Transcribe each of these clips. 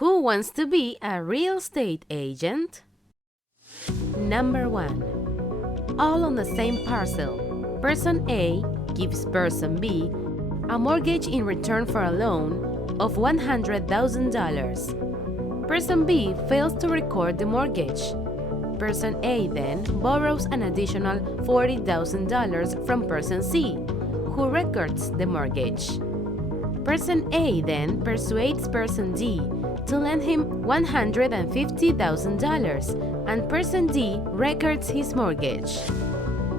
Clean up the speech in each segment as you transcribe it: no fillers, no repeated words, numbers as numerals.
Who wants to be a real estate agent? Number 1. All on the same parcel. Person A gives person B a mortgage in return for a loan of $100,000. Person B fails to record the mortgage. Person A then borrows an additional $40,000 from person C, who records the mortgage. Person A then persuades person D to lend him $150,000, and person D records his mortgage.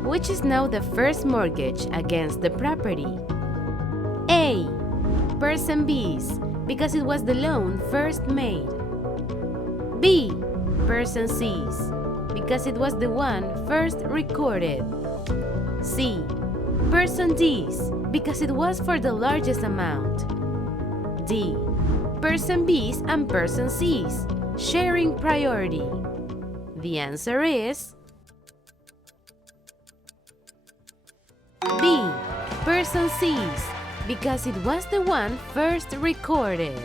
Which is now the first mortgage against the property? A. Person B's, because it was the loan first made. B. Person C's, because it was the one first recorded. C. Person D's, because it was for the largest amount. D. Person B's and person C's, sharing priority. The answer is B. Person C's, because it was the one first recorded.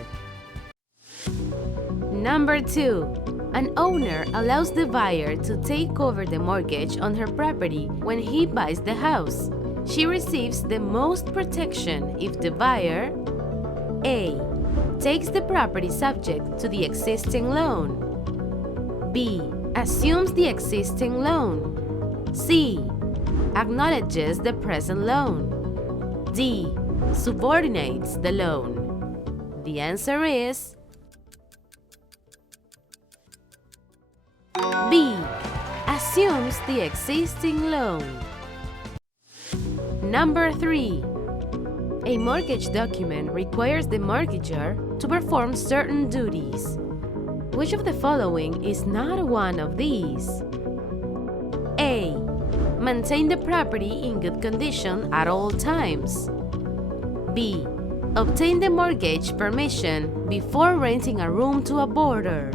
Number 2. An owner allows the buyer to take over the mortgage on her property when he buys the house. She receives the most protection if the buyer A. Takes the property subject to the existing loan. B. Assumes the existing loan. C. Acknowledges the present loan. D. Subordinates the loan. The answer is B. Assumes the existing loan. Number 3. A mortgage document requires the mortgagor to perform certain duties. Which of the following is not one of these? A. Maintain the property in good condition at all times. B. Obtain the mortgage permission before renting a room to a boarder.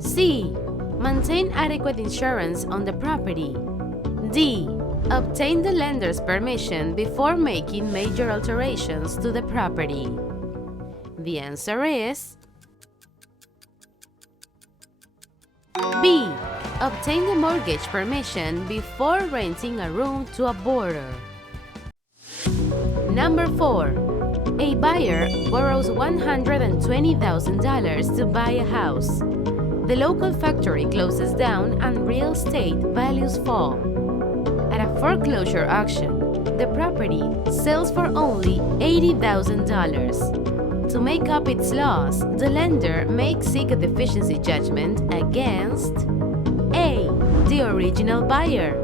C. Maintain adequate insurance on the property. D. Obtain the lender's permission before making major alterations to the property. The answer is B. Obtain the mortgage permission before renting a room to a boarder. Number 4. A buyer borrows $120,000 to buy a house. The local factory closes down and real estate values fall. At a foreclosure auction, the property sells for only $80,000. To make up its loss, the lender may seek a deficiency judgment against A. The original buyer.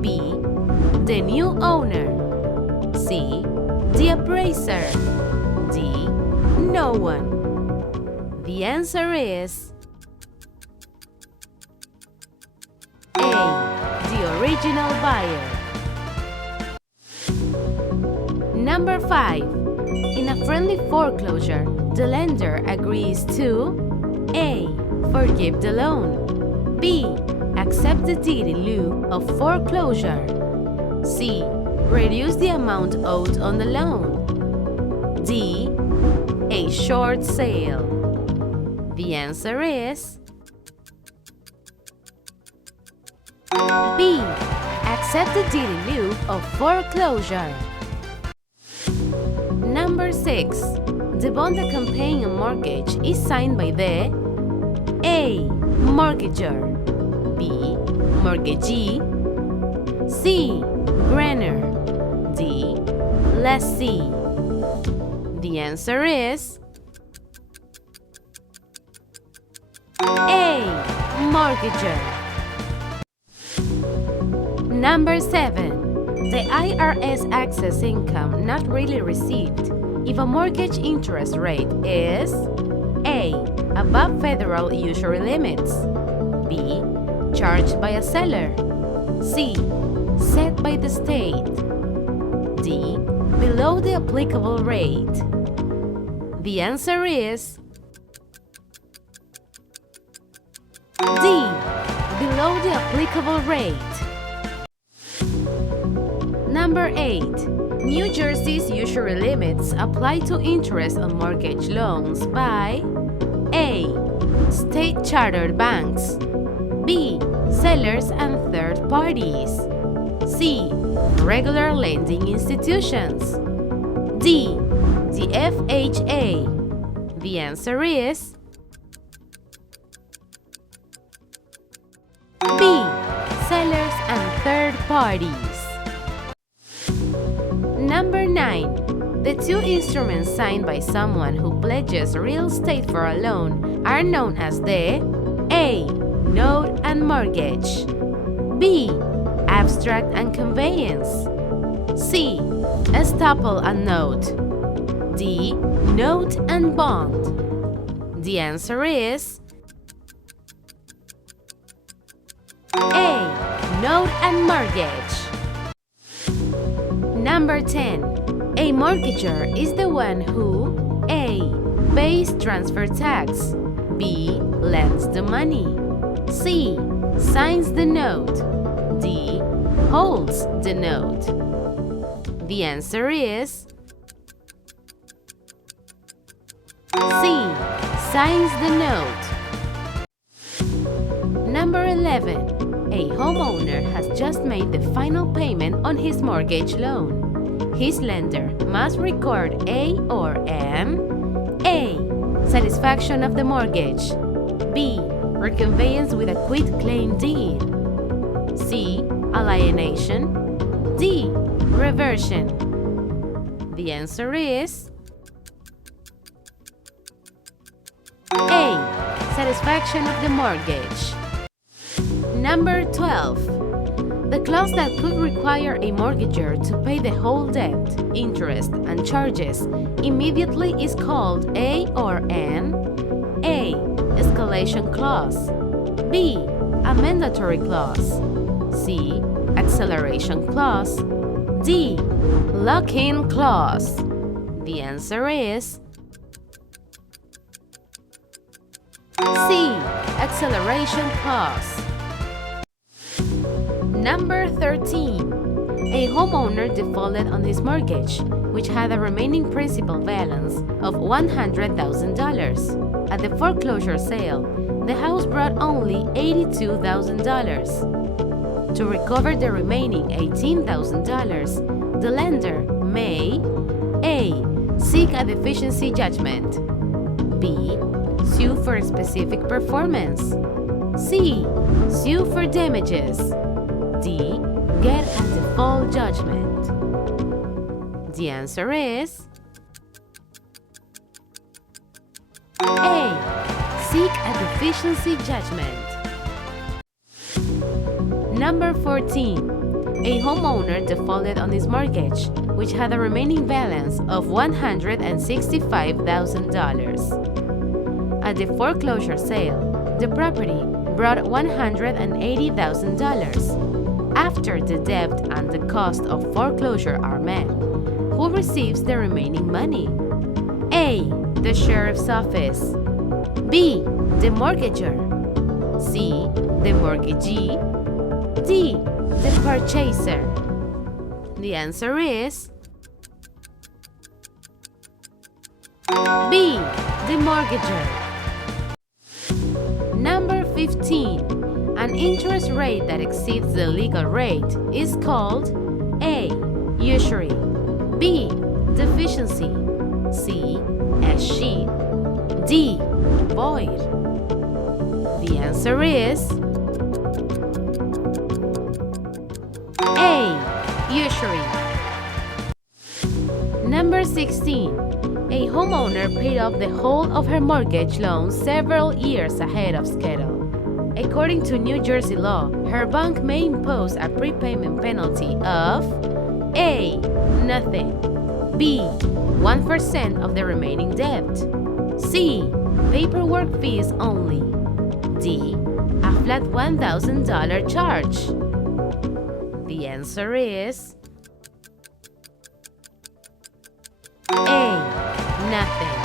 B. The new owner. C. The appraiser. D. No one. The answer is A. The original buyer. Number 5. In a friendly foreclosure, the lender agrees to A. Forgive the loan. B. Accept the deed in lieu of foreclosure. C. Reduce the amount owed on the loan. D. A short sale. The answer is B. Accept the deed in lieu of foreclosure. Number 6. The bond accompanying a mortgage is signed by the A. Mortgagor. B. Mortgagee. C. Grantor. D. Lessee. The answer is A. Mortgagor. Number 7. The IRS access income not really received if a mortgage interest rate is A. Above federal usury limits. B. Charged by a seller. C. Set by the state. D. Below the applicable rate. The answer is D. Below the applicable rate. Number 8. New Jersey's usury limits apply to interest on mortgage loans by chartered banks. B. Sellers and third parties. C. Regular lending institutions. D. The FHA. The answer is B. Sellers and third parties. Number 9. The two instruments signed by someone who pledges real estate for a loan are known as the A. Note and mortgage. B. Abstract and conveyance. C. Estoppel and note. D. Note and bond. The answer is A. Note and mortgage. Number 10. A mortgager is the one who A. Pays transfer tax. B. Lends the money. C. Signs the note. D. Holds the note. The answer is C. Signs the note. Number 11. A homeowner has just made the final payment on his mortgage loan. His lender must record A or M. A. Satisfaction of the mortgage. B. Reconveyance with a quitclaim deed. C. Alienation. D. Reversion. The answer is A. Satisfaction of the mortgage. Number 12. The clause that could require a mortgager to pay the whole debt, interest, and charges immediately is called A or N. A. Escalation clause. B. A mandatory clause. C. Acceleration clause. D. Lock-in clause. The answer is C. Acceleration clause. Number 13. A homeowner defaulted on his mortgage, which had a remaining principal balance of $100,000. At the foreclosure sale, the house brought only $82,000. To recover the remaining $18,000, the lender may A. Seek a deficiency judgment. B. Sue for specific performance. C. Sue for damages. D. Get a default judgment. The answer is A. Seek a deficiency judgment. Number 14. A homeowner defaulted on his mortgage, which had a remaining balance of $165,000. At the foreclosure sale, the property brought $180,000. After the debt and the cost of foreclosure are met, who receives the remaining money? A. The sheriff's office. B. The mortgager. C. The mortgagee. D. The purchaser. The answer is B. The mortgager. Number 15. An interest rate that exceeds the legal rate is called A. Usury. B. Deficiency. C. Escheat. D. Void. The answer is A. Usury. Number 16. A homeowner paid off the whole of her mortgage loan several years ahead of schedule. According to New Jersey law, her bank may impose a prepayment penalty of A. Nothing. B. 1% of the remaining debt. C. Paperwork fees only. D. A flat $1,000 charge. The answer is A. Nothing.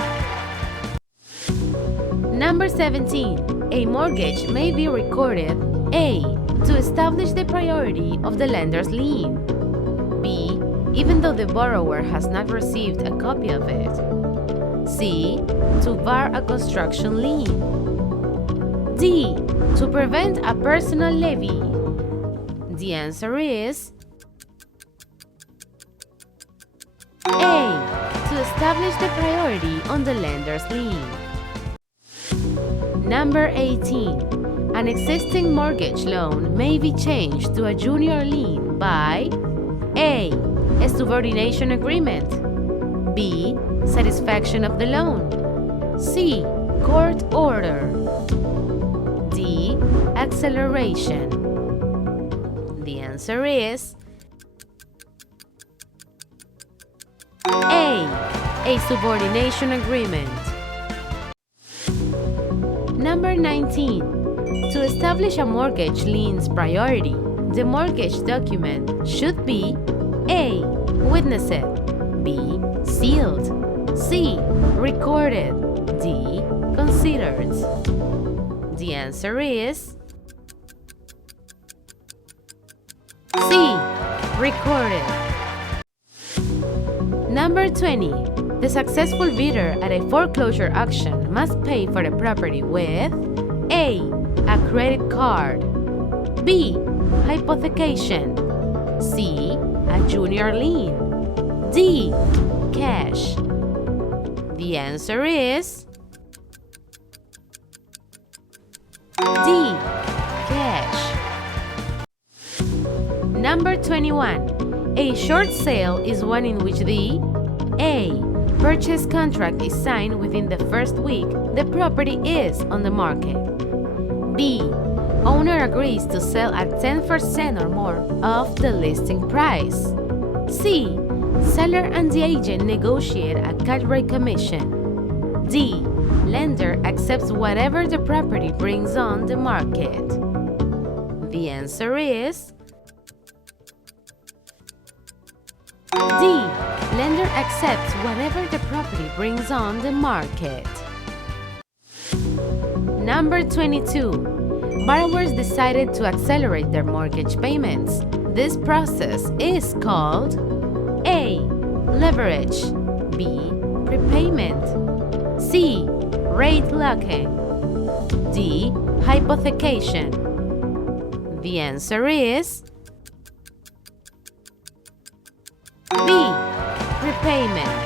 Number 17. A mortgage may be recorded A. To establish the priority of the lender's lien. B. Even though the borrower has not received a copy of it. C. To bar a construction lien. D. D. To prevent a personal levy. The answer is A. To establish the priority on the lender's lien. Number 18. An existing mortgage loan may be changed to a junior lien by A. A subordination agreement. B. Satisfaction of the loan. C. Court order. D. Acceleration. The answer is A. A subordination agreement. Number 19. To establish a mortgage lien's priority, the mortgage document should be A. Witnessed. B. Sealed. C. Recorded. D. Considered. The answer is C. Recorded. Number 20. The successful bidder at a foreclosure auction must pay for the property with A. A credit card. B. Hypothecation. C. A junior lien. D. Cash. The answer is D. Cash. Number 21. A short sale is one in which the A. Purchase contract is signed within the first week the property is on the market. B. Owner agrees to sell at 10% or more of the listing price. C. Seller and the agent negotiate a cut rate commission. D. Lender accepts whatever the property brings on the market. The answer is D. Lender accepts whatever the property brings on the market. Number 22. Borrowers decided to accelerate their mortgage payments. This process is called A. Leverage. B. Prepayment. C. Rate locking. D. Hypothecation. The answer is B. Repayment.